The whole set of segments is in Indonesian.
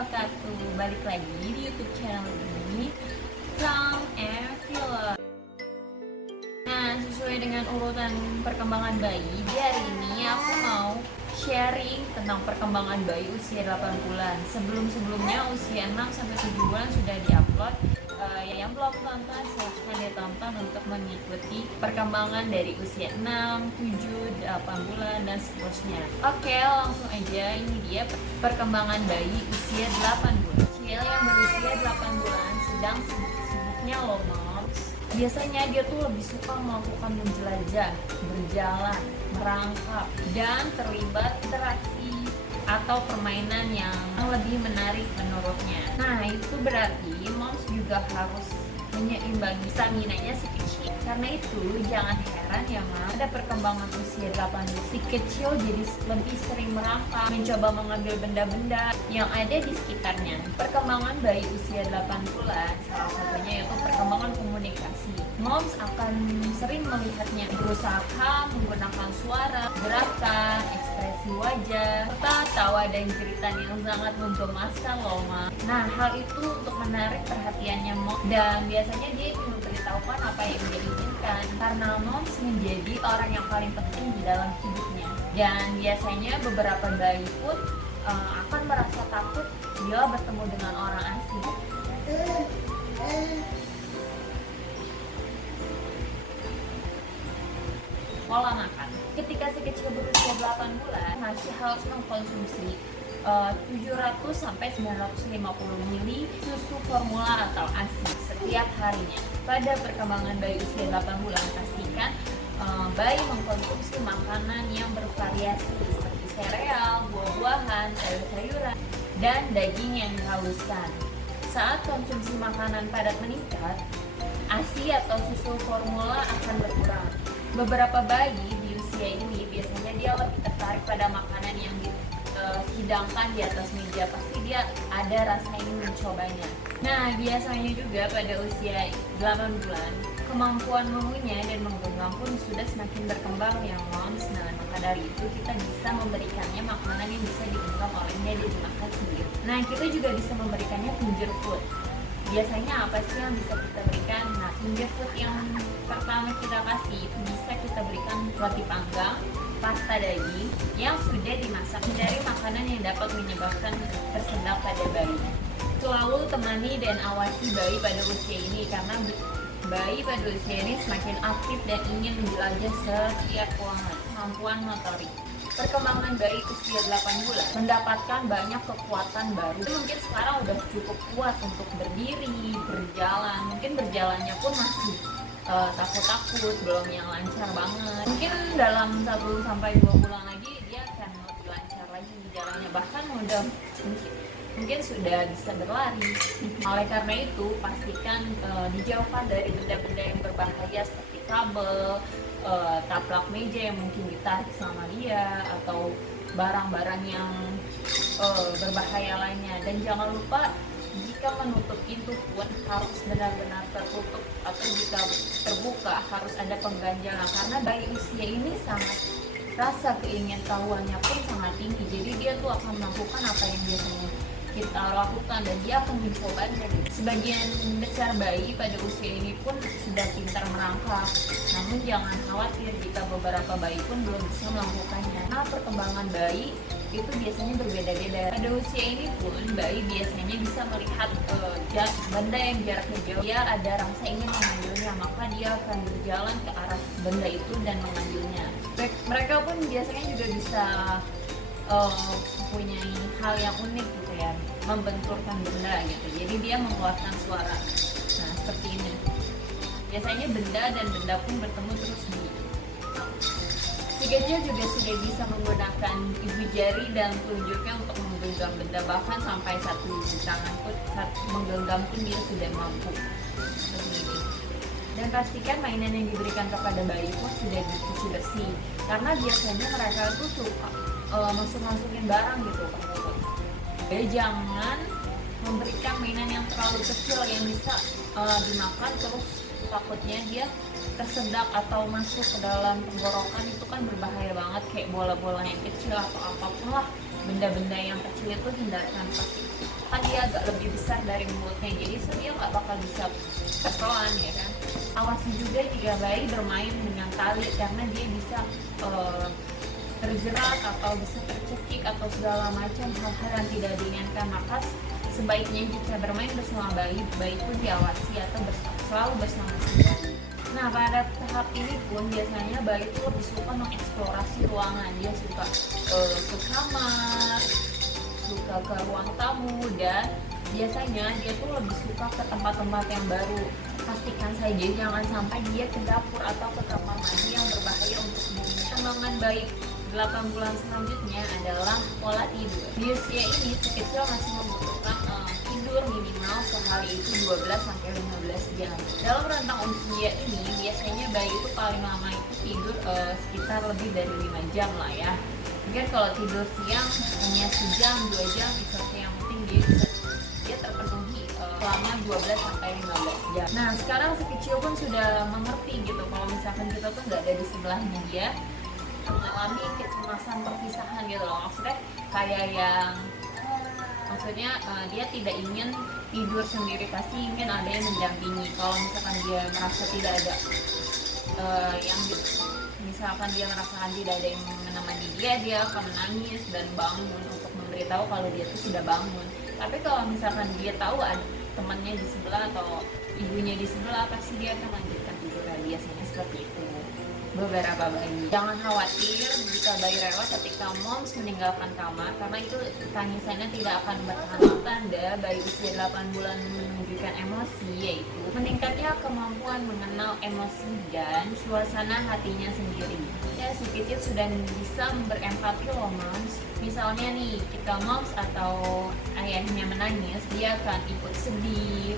wabarakatuh. Balik lagi di YouTube channel ini, Calm and Filler. Nah, sesuai dengan urutan perkembangan bayi, di hari ini aku mau sharing tentang perkembangan bayi usia 8 bulan. Sebelumnya usia 6-7 bulan sudah diupload. Yang belum tonton silahkan ditonton untuk mengikuti perkembangan dari usia 6, 7, 8 bulan dan seterusnya. Oke, langsung aja. Ini dia perkembangan bayi usia 8 bulan. Ciel yang berusia 8 bulan sedang sibuk-sibuknya loh moms. Biasanya dia tuh lebih suka melakukan menjelajah, berjalan, merangkap, dan terlibat interaksi atau permainan yang lebih menarik menurutnya. Nah, itu berarti moms juga harus menyeimbangi stamina-nya si kecil. Karena itu jangan heran ya Mas, ada perkembangan usia 8 bulan si kecil jadi lebih sering merangkap, mencoba mengambil benda-benda yang ada di sekitarnya. Perkembangan bayi usia 8 bulan salah satunya yaitu perkembangan komunikasi. Moms akan sering melihatnya berusaha menggunakan suara, gerakan, ekspresi wajah, serta tawa dan jeritan yang sangat menggemaskan loh Ma. Nah, hal itu untuk menarik perhatiannya Moms, dan biasanya dia ingin memberitahukan apa yang dia inginkan karena Moms menjadi orang yang paling penting di dalam hidupnya. Dan biasanya beberapa bayi pun akan merasa takut bila bertemu dengan orang asing. Pola makan. Ketika si kecil berusia 8 bulan, masih harus mengkonsumsi 700-950 ml susu formula atau ASI setiap harinya. Pada perkembangan bayi usia 8 bulan, pastikan bayi mengkonsumsi makanan yang bervariasi seperti sereal, buah-buahan, sayur-sayuran, dan daging yang dihaluskan. Saat konsumsi makanan padat meningkat, ASI atau susu formula akan berkurang. Beberapa bayi di usia ini biasanya dia lebih tertarik pada makanan yang dihidangkan di atas meja. Pasti dia ada rasa ingin mencobanya. Nah, biasanya juga pada usia 8 bulan, kemampuan mengunyah dan menggenggam pun sudah semakin berkembang ya moms. Nah, maka dari itu kita bisa memberikannya makanan yang bisa digenggam olehnya dan dimakan sendiri. Nah, kita juga bisa memberikannya finger food. Biasanya apa sih yang bisa kita berikan? Nah, finger food yang pertama kita kasih itu bisa kita berikan roti panggang, pasta daging yang sudah dimasak. Hindari makanan yang dapat menyebabkan tersedak pada bayi. Selalu temani dan awasi bayi pada usia ini karena bayi pada usia ini semakin aktif dan ingin menjelajah setiap ruangan. Kemampuan motorik. Perkembangan bayi usia 8 bulan mendapatkan banyak kekuatan baru. Mungkin sekarang udah cukup kuat untuk berdiri, berjalan. Mungkin berjalannya pun masih takut-takut, belum yang lancar banget. Mungkin dalam 1-2 bulan lagi dia akan lebih lancar lagi jalannya. Bahkan udah mungkin sudah bisa berlari. Oleh karena itu, pastikan dijauhkan dari benda-benda yang berbahaya seperti kabel, taplak meja yang mungkin ditarik sama dia, atau barang-barang yang berbahaya lainnya. Dan jangan lupa jika menutup pintu pun harus benar-benar tertutup, atau jika terbuka harus ada pengganjalan karena bayi usia ini sangat rasa keingintahuannya pun sangat tinggi. Jadi dia tuh akan melakukan apa yang biasanya kita lakukan dan dia akan mencobanya. Sebagian besar bayi pada usia ini pun sudah pintar merangkak, namun jangan khawatir jika beberapa bayi pun belum bisa melakukannya. Nah, perkembangan bayi itu biasanya berbeda-beda. Pada usia ini pun bayi biasanya bisa melihat benda yang jaraknya jauh. Dia ada rasa ingin mengambilnya, maka dia akan berjalan ke arah benda itu dan mengambilnya. Mereka pun biasanya juga bisa mempunyai hal yang unik gitu ya, membenturkan benda gitu. Jadi dia mengeluarkan suara. Nah, seperti ini. Biasanya benda dan benda pun bertemu terus di. Si kecil juga sudah bisa menggunakan ibu jari dan telunjuknya untuk menggenggam benda, bahkan sampai satu tangan pun saat menggenggam pun dia sudah mampu. Seperti ini. Dan pastikan mainan yang diberikan kepada bayi pun sudah dicuci bersih, karena biasanya mereka itu suka masuk-masukin barang gitu ke mulut. Jadi jangan memberikan mainan yang terlalu kecil yang bisa dimakan terus takutnya dia tersedak atau masuk ke dalam tenggorokan. Itu kan berbahaya banget, kayak bola-bola yang kecil atau apapun lah benda-benda yang kecil itu hindarkan, pasti kan dia agak lebih besar dari mulutnya, jadi dia nggak bakal bisa ketelan ya kan. Awasi juga jika bayi bermain dengan tali, karena dia bisa terjerat atau bisa tercekik atau segala macam hal-hal yang tidak diinginkan. Maka sebaiknya jika bermain bersama bayi, bayi itu diawasi atau selalu bersama si bayi. Nah, pada tahap ini pun biasanya bayi itu lebih suka mengeksplorasi ruangan. Dia suka ke kamar, suka ke ruang tamu, dan biasanya dia tuh lebih suka ke tempat-tempat yang baru. Pastikan saja jangan sampai dia ke dapur atau ke kamar mandi yang berbahaya untuk diri. Perkembangan bayi 8 bulan selanjutnya adalah pola tidur. Di usia ini si kecil masih membutuhkan tidur minimal sehari itu 12-15 jam. Dalam rentang usia ini biasanya bayi itu paling lama itu tidur sekitar lebih dari 5 jam lah ya. Mungkin kalau tidur siang hanya sejam 2 jam itu yang penting dia terpenuhi selama 12-15 jam. Nah, sekarang si kecil pun sudah mengerti gitu kalau misalkan kita tuh nggak ada di sebelahnya, dia mengalami kecemasan perpisahan gitu loh. Maksudnya dia tidak ingin tidur sendiri, pasti ingin ada yang mendampingi. Kalau misalkan dia merasa tidak ada misalkan dia merasakan tidak ada yang menemani dia akan menangis dan bangun untuk memberitahu kalau dia itu sudah bangun. Tapi kalau misalkan dia tahu ada temannya di sebelah atau ibunya di sebelah, pasti dia akan lanjutkan tidur. Biasanya seperti itu beberapa bayi. Jangan khawatir jika bayi rewel ketika moms meninggalkan kamar, karena itu tangisannya tidak akan bertahan. Tanda bayi usia 8 bulan menunjukkan emosi, yaitu meningkatnya kemampuan mengenal emosi dan suasana hatinya sendiri. Ya, si kecil sudah bisa berempati loh moms. Misalnya nih, kita moms atau ayahnya menangis, dia akan ikut sedih,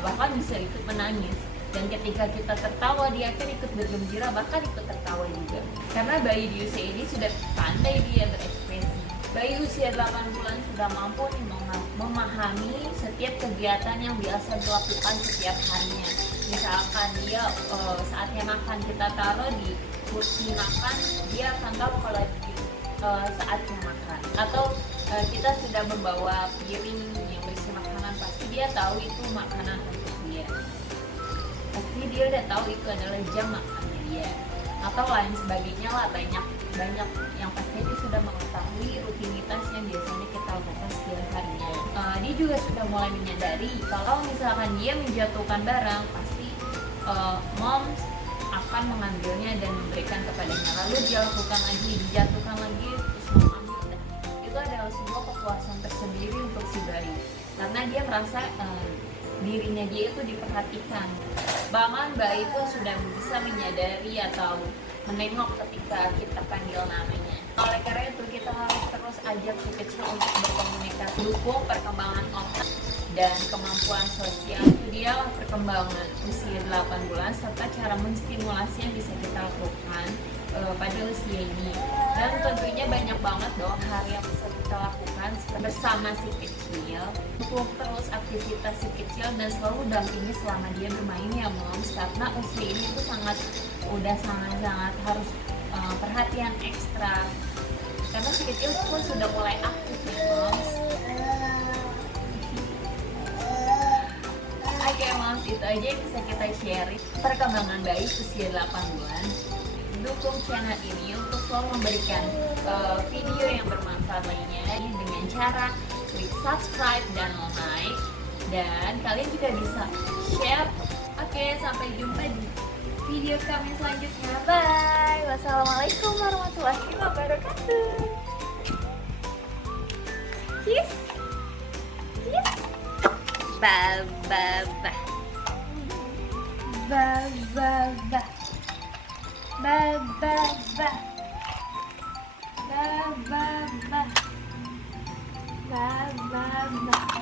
bahkan bisa ikut menangis. Dan ketika kita tertawa, dia akan ikut bergembira, bahkan ikut tertawa juga. Karena bayi di usia ini sudah pandai dia berekspresi. Bayi usia 8 bulan sudah mampu memahami setiap kegiatan yang biasa dilakukan setiap harinya. Misalkan dia saatnya makan, kita taruh di kursi makan, dia akan tahu kalau saatnya makan. Atau kita sudah membawa piring yang berisi makanan, pasti dia tahu itu makanan untuk dia. Pasti dia udah tahu itu adalah jam makannya dia, atau lain sebagainya lah. Banyak yang pasti dia sudah mengetahui rutinitas yang biasanya kita lakukan setiap harinya. Dia juga sudah mulai menyadari kalau misalkan dia menjatuhkan barang, pasti moms akan mengambilnya dan memberikan kepadanya, lalu dia lakukan lagi, dijatuhkan lagi, terus mengambil. Itu adalah sebuah kepuasan tersendiri untuk si bayi, karena dia merasa dirinya dia itu diperhatikan. Bahkan bayi pun sudah bisa menyadari atau menengok ketika kita panggil namanya. Oleh karena itu kita harus terus ajak si kecil untuk berkomunikasi, dukung perkembangan otak dan kemampuan sosial. Itu dialah perkembangan usia 8 bulan serta cara menstimulasi yang bisa kita lakukan pada usia ini. Dan tentunya banyak banget dong hal yang bisa kita lakukan bersama si kecil. Dukung terus aktivitas si kecil dan selalu dampingi selama dia bermain ya moms, karena usia ini tuh sangat harus perhatian ekstra, karena si kecil pun sudah mulai aktif ya moms. Oke moms, itu aja yang bisa kita share perkembangan bayi usia 8 bulan. Dukung channel ini untuk selalu memberikan video yang bermanfaat lainnya dengan cara klik subscribe dan like, dan kalian juga bisa share. Oke, sampai jumpa di video kami selanjutnya. Bye. Wassalamualaikum warahmatullahi wabarakatuh. Kiss. Kiss. Bye bye bye. Bye bye bye. Bye bye bye. Bye bye bye. Bye bye bye.